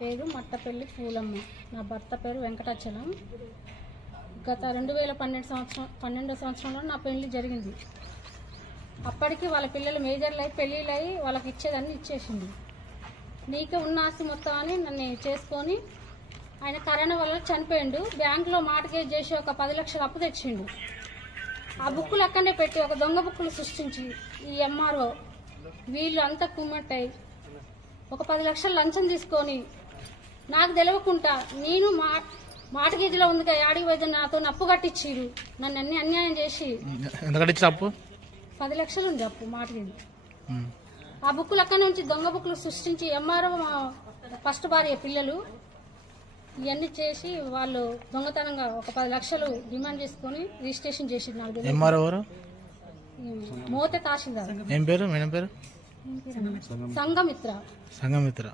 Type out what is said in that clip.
పేరు మట్టపల్లి పూలమ్మ. నా భర్త పేరు వెంకటాచలం. గత 2012 సంవత్సరంలో నా పెళ్లి జరిగింది. అప్పటికి వాళ్ళ పిల్లలు మేజర్లు అయి పెళ్ళిళ్ళు అయి వాళ్ళకి ఇచ్చేదాన్ని ఇచ్చేసింది. నీకే ఉన్న ఆస్తి మొత్తం అని నన్ను చేసుకొని ఆయన కరోనా వల్ల చనిపోయిండు. బ్యాంకులో మార్ట్గేజ్ చేసి ఒక 10 లక్షలు అప్పు తెచ్చిండు. ఆ బుక్కులు అక్కడనే పెట్టి ఒక దొంగ బుక్కులు సృష్టించి ఈ ఎంఆర్ఓ వీళ్ళు అంతా కుమ్మట్టయి ఒక 10 లక్షలు లంచం తీసుకొని నాకు తెలియకుండా నేను మార్ట్గేజ్లో ఉంది యాడికి పోయితే నాతో అప్పు కట్టించిరు. నన్ను అన్ని అన్యాయం చేసి అప్పు 10 లక్షలు ఉంది అప్పు మార్ట్గేజ్. ఆ బుక్కులు అక్కడి నుంచి దొంగ బుక్కులు సృష్టించి ఎంఆర్ఓ ఫస్ట్ భార్య పిల్లలు ఇవన్నీ చేసి వాళ్ళు దొంగతనంగా ఒక 10 లక్షలు డిమాండ్ చేసుకుని రిజిస్ట్రేషన్ చేసింది. నాకు మోతే తహసీల్దార్. ఏం పేరు? మేడం పేరు సంఘమిత్ర. సంఘమిత్ర.